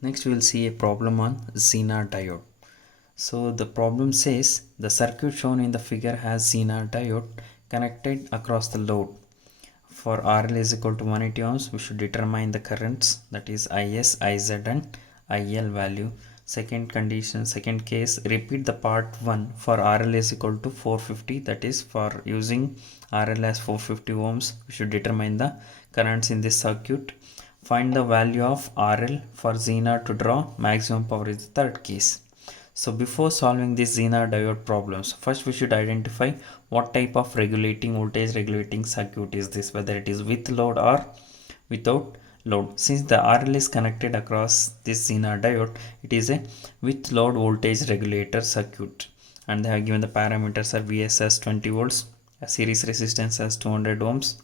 Next we will see a problem on Zener diode. So the problem says the circuit shown in the figure has Zener diode connected across the load. For RL is equal to 180 ohms, we should determine the currents, that is IS, IZ and IL value. Second condition, second case, repeat the part 1 for RL is equal to 450, that is for using RL as 450 ohms, we should determine the currents in this circuit. Find the value of RL for Zener to draw maximum power is the third case. So before solving these Zener diode problems, first we should identify what type of voltage regulating circuit is this, whether it is with load or without load. Since the RL is connected across this Zener diode, it is a with load voltage regulator circuit, and they have given the parameters are Vs as 20 volts, a series resistance as 200 ohms,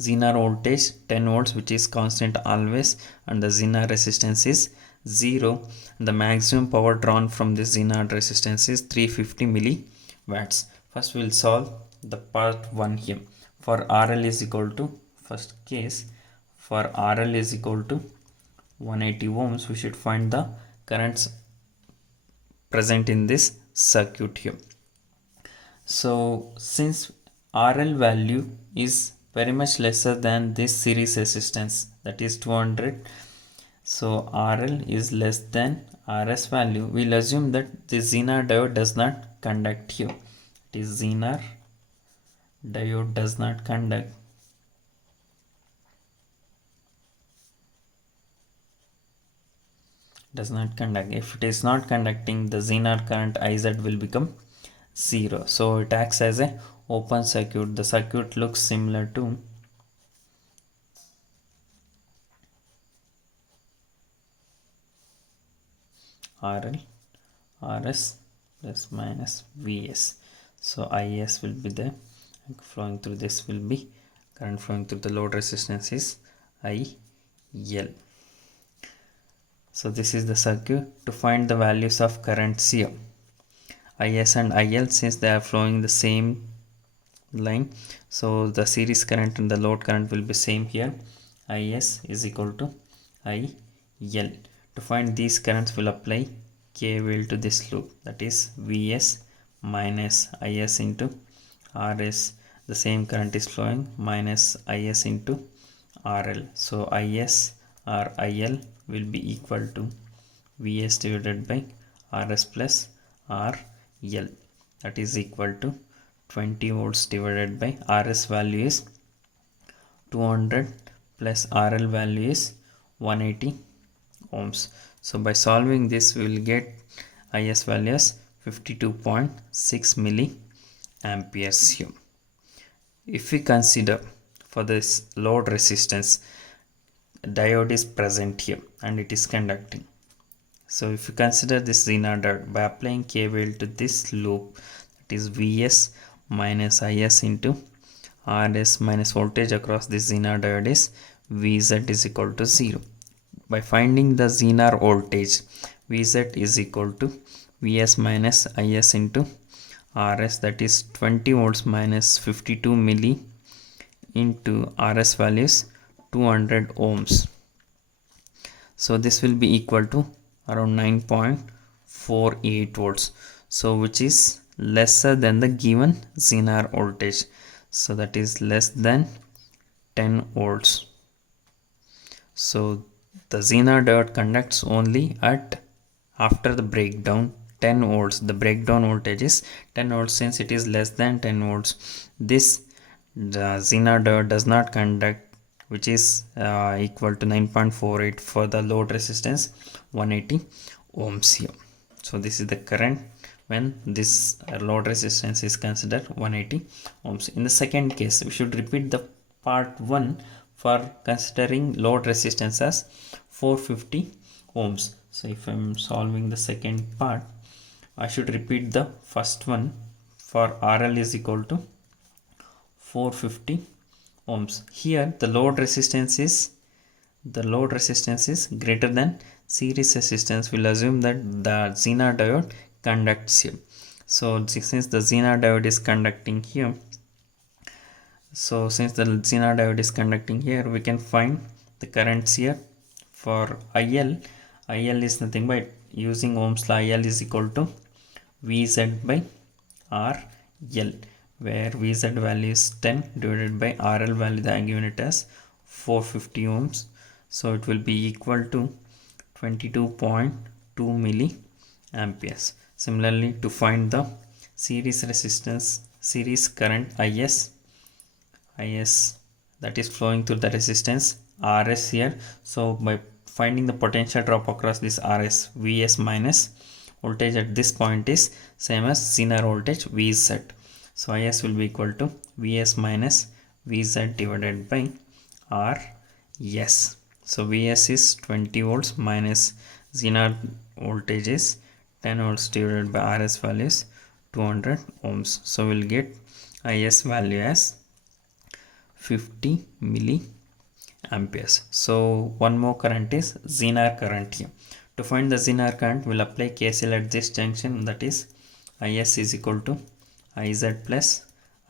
Zener voltage 10 volts which is constant always, and the Zener resistance is 0. The maximum power drawn from this Zener resistance is 350 milliwatts. First we will solve the part 1 here. For RL is equal to, first case, for RL is equal to 180 ohms, we should find the currents present in this circuit here. So since RL value is very much lesser than this series resistance, that is 200, so RL is less than RS value, we'll assume that the Zener diode does not conduct here. It is Zener diode does not conduct. If it is not conducting, the Zener current IZ will become 0. So it acts as a open circuit. The circuit looks similar to RL, RS plus minus Vs. So Is will be there, flowing through this will be current flowing through the load resistance is IL. So this is the circuit. To find the values of currents here, Is and IL, since they are flowing the same line, so the series current and the load current will be same here. Is is equal to IL. To find these currents, will apply KVL to this loop, that is Vs minus Is into Rs. The same current is flowing, minus Is into RL. So Is or IL will be equal to Vs divided by Rs plus RL, that is equal to 20 volts divided by Rs value is 200 plus RL value is 180 ohms. So by solving this, we will get Is value as 52.6 milliamperes here. If we consider for this load resistance, diode is present here and it is conducting. So if you consider this Zener diode, by applying KVL to this loop, that is Vs minus Is into Rs minus voltage across this Zener diode is Vz is equal to 0. By finding the Zener voltage, Vz is equal to Vs minus Is into Rs, that is 20 volts minus 52 milli into Rs values 200 ohms. So this will be equal to around 9.48 volts. So which is lesser than the given Zener voltage. So that is less than 10 volts. So the Zener diode conducts only at after the breakdown 10 volts. The breakdown voltage is 10 volts. Since it is less than 10 volts, this the Zener diode does not conduct, which is equal to 9.48 for the load resistance 180 ohms here. So this is the current when this load resistance is considered 180 ohms. In the second case, we should repeat the part 1 for considering load resistance as 450 ohms. So if I am solving the second part, I should repeat the first one. For RL is equal to 450 ohms. Here the load resistance is greater than series resistance. We'll assume that the Zener diode conducts here. So since the Zener diode is conducting here, we can find the currents here. For IL, IL is nothing but using Ohm's law, IL is equal to Vz by RL, where Vz value is 10 divided by RL value, they are given it as 450 ohms. So it will be equal to 22.2 milliamperes. Similarly, to find the series resistance, series current IS that is flowing through the resistance RS here. So by finding the potential drop across this RS, Vs minus voltage at this point is same as Zener voltage Vz. So Is will be equal to Vs minus Vz divided by Rs. So Vs is 20 volts minus Zener voltage is 10 volts divided by Rs value is 200 ohms. So we'll get Is value as 50 milliamperes. So one more current is Zener current here. To find the Zener current, we'll apply KCL at this junction, that is Is is equal to Iz plus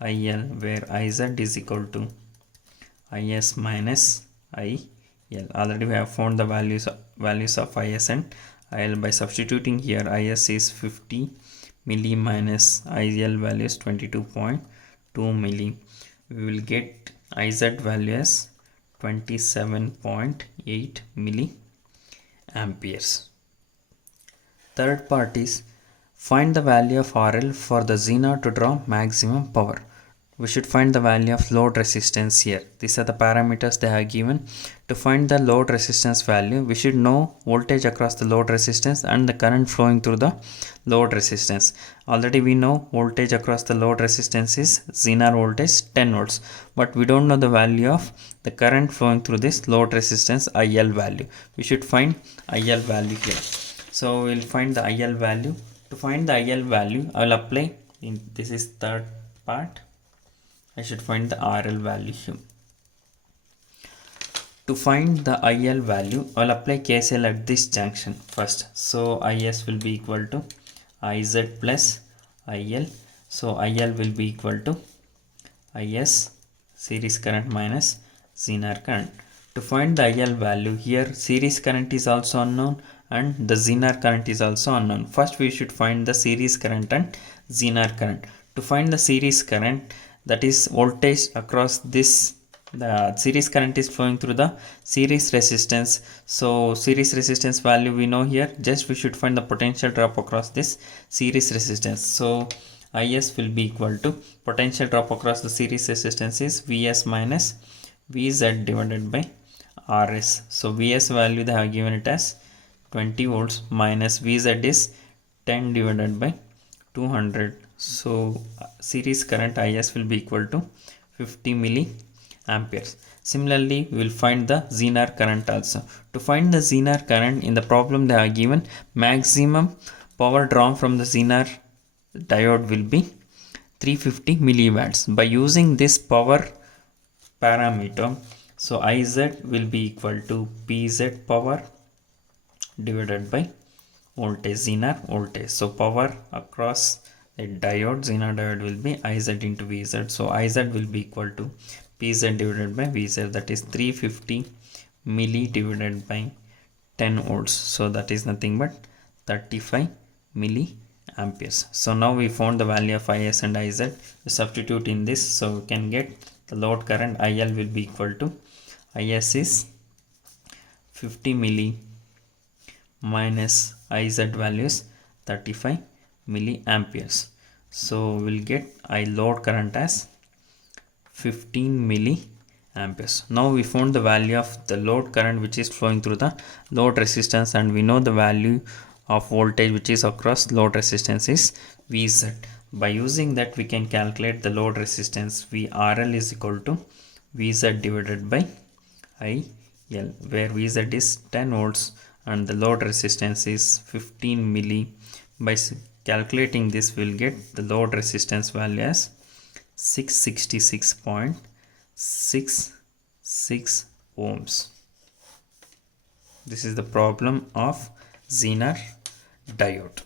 IL, where Iz is equal to Is minus IL. Already we have found the values of Is and IL by substituting here. Is is 50 milli minus IL value is 22.2 milli. We will get Iz value as 27.8 milliamperes. Third part is find the value of RL for the Zener to draw maximum power. We should find the value of load resistance here. These are the parameters they are given. To find the load resistance value, we should know voltage across the load resistance and the current flowing through the load resistance. Already we know voltage across the load resistance is Zener voltage 10 volts, but we don't know the value of the current flowing through this load resistance IL value. We should find IL value here. So we'll find the IL value. To find the IL value, I will apply this is third part. I should find the RL value here. To find the IL value, I will apply KCL at this junction first. So Is will be equal to Iz plus IL. So IL will be equal to Is series current minus Zener current. To find the IL value, here series current is also unknown and the Zener current is also unknown. First we should find the series current and Zener current. To find the series current, that is voltage across this, the series current is flowing through the series resistance. So series resistance value we know here, just we should find the potential drop across this series resistance. So Is will be equal to potential drop across the series resistance is Vs minus Vz divided by Rs. So Vs value they have given it as 20 volts minus Vz is 10 divided by 200. So series current Is will be equal to 50 milliamperes. Similarly, we will find the Zener current also. To find the Zener current, in the problem they are given maximum power drawn from the Zener diode will be 350 milliwatts. By using this power parameter, so Iz will be equal to Pz power divided by voltage, Zener voltage. So power across a diode, Zener diode, will be Iz into Vz. So Iz will be equal to Pz divided by Vz, that is 350 milli divided by 10 volts. So that is nothing but 35 milliamperes. So now we found the value of Is and Iz. We substitute in this, so we can get the load current IL will be equal to Is is 50 milli minus Iz values 35 milliamperes. So we'll get I load current as 15 milliamperes. Now we found the value of the load current which is flowing through the load resistance, and we know the value of voltage which is across load resistance is Vz. By using that, we can calculate the load resistance. VRL is equal to Vz divided by IL, where Vz is 10 volts and the load resistance is 15 milli. By calculating this, we'll get the load resistance value as 666.66 ohms. This is the problem of Zener diode.